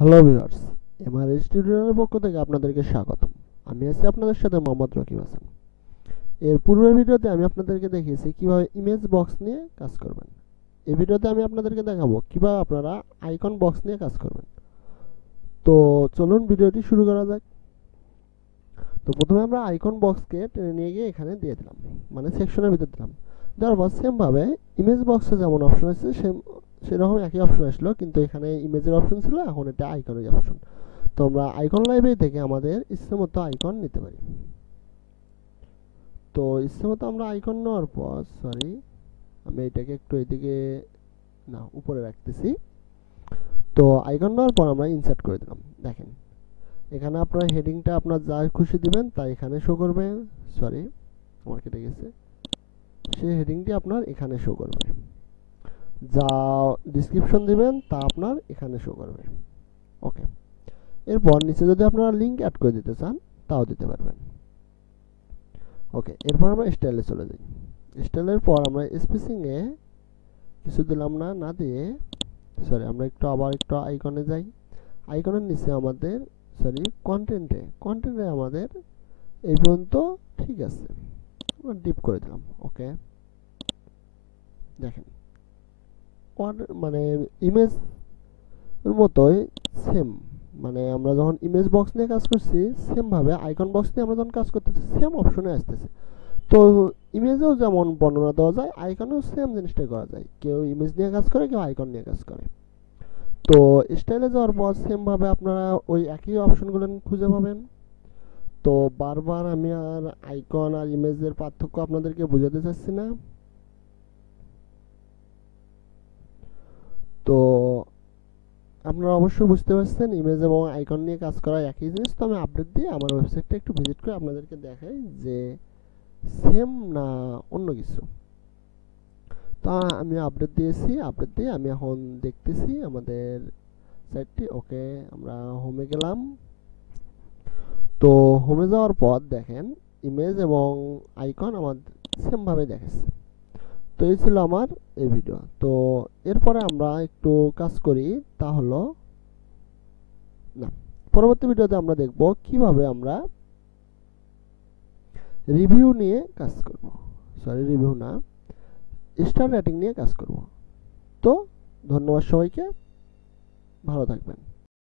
Hello viewers, Mrs টিউটোরিয়ালের পক্ষ থেকে আপনাদেরকে স্বাগতম। আমি আছি আপনাদের সাথে মোহাম্মদ রকিব হাসান। এর পূর্বের ভিডিওতে আমি আপনাদেরকে দেখিয়েছি কিভাবে ইমেজ বক্স নিয়ে কাজ করবেন। এই ভিডিওতে আমি আপনাদেরকে দেখাবো কিভাবে আপনারা আইকন বক্স নিয়ে কাজ করবেন। তো চলুন ভিডিওটি শুরু করা যাক। তো প্রথমে আমরা আইকন বক্সকে টেনে নিয়ে গিয়ে এখানে দিয়ে দিলাম, মানে সেকশনের ভিতর দিলাম। দেওয়ার পর সেমভাবে ইমেজ বক্সে যেমন অপশন আছে সেরকম একই অপশন আসলো, কিন্তু এখানে ইমেজের অপশন ছিল, এখন এটা আইকনের অপশন। তো আমরা আইকন লাইব্রেরি থেকে আমাদের ইচ্ছেমতো আইকন নিতে পারি। তো ইচ্ছেমতো আমরা আইকন নেওয়ার পর, সরি আমি এটাকে একটু এইদিকে না উপরে রাখতেছি। তো আইকন নেওয়ার পর আমরা ইনসার্ট করে দিলাম। দেখেন এখানে আপনার হেডিংটা আপনার যা খুশি দিবেন তাই এখানে শো করবে। সরি আমার কেটে গেছে। সেই হেডিংটি আপনার এখানে শো করবে, যা ডিসক্রিপশন দিবেন তা আপনার এখানে শো করবে। ওকে, এরপর নিচে যদি আপনারা লিঙ্ক অ্যাড করে দিতে চান তাও দিতে পারবেন। ওকে, এরপর আমরা স্টাইলে চলে যাই। স্টাইলের পর আমরা স্পেসিংয়ে কিছু দিলাম না, না দিয়ে সরি আমরা আবার একটু আইকনে যাই। আইকনের নিচে আমাদের কন্টেন্টে আমাদের এই পর্যন্ত ঠিক আছে, আমরা ডিপ করে দিলাম। ওকে, দেখেন মানে ইমেজ এর মতোই সেম, মানে আমরা যখন ইমেজ বক্স নিয়ে কাজ করছি সেম ভাবে আইকন বক্স নিয়ে আমরা যখন কাজ করতেছি সেম অপশনে আসতেছে। তো ইমেজেও যেমন বর্ণনা দেওয়া যায়, আইকনেও সেম জিনিসটাই করা যায়। কেউ ইমেজ নিয়ে কাজ করে, কেউ আইকন নিয়ে কাজ করে। তো স্টাইলে যাওয়ার পর সেম ভাবে আপনারা ওই একই অপশনগুলো খুঁজে পাবেন। তো বারবার আমি আর আইকন আর ইমেজের পার্থক্য আপনাদেরকে বোঝাতে চাচ্ছি না। তো আপনারা অবশ্যই বুঝতে পারছেন ইমেজ এবং আইকন নিয়ে কাজ করা একই জিনিস। তো আমি আপডেট দিয়ে আমার ওয়েবসাইটটা একটু ভিজিট করে আপনাদেরকে দেখাই যে সেম না অন্য কিছু। তা আমি আপডেট দিয়েছি, আপডেট দিয়ে আমি এখন দেখতেছি আমাদের সাইটটি। ওকে, আমরা হোমে গেলাম। তো হোমে যাওয়ার পর দেখেন ইমেজ এবং আইকন আমার সেম ভাবে দেখাচ্ছে। তো এই ছিল আমার এই ভিডিও। তো এরপরে আমরা একটু কাজ করি, তা হলো না, পরবর্তী ভিডিওতে আমরা দেখব কিভাবে আমরা রিভিউ নিয়ে কাজ করব। সরি, রিভিউ না, স্টার রেটিং নিয়ে কাজ করব। তো ধন্যবাদ সবাইকে, ভালো থাকবেন।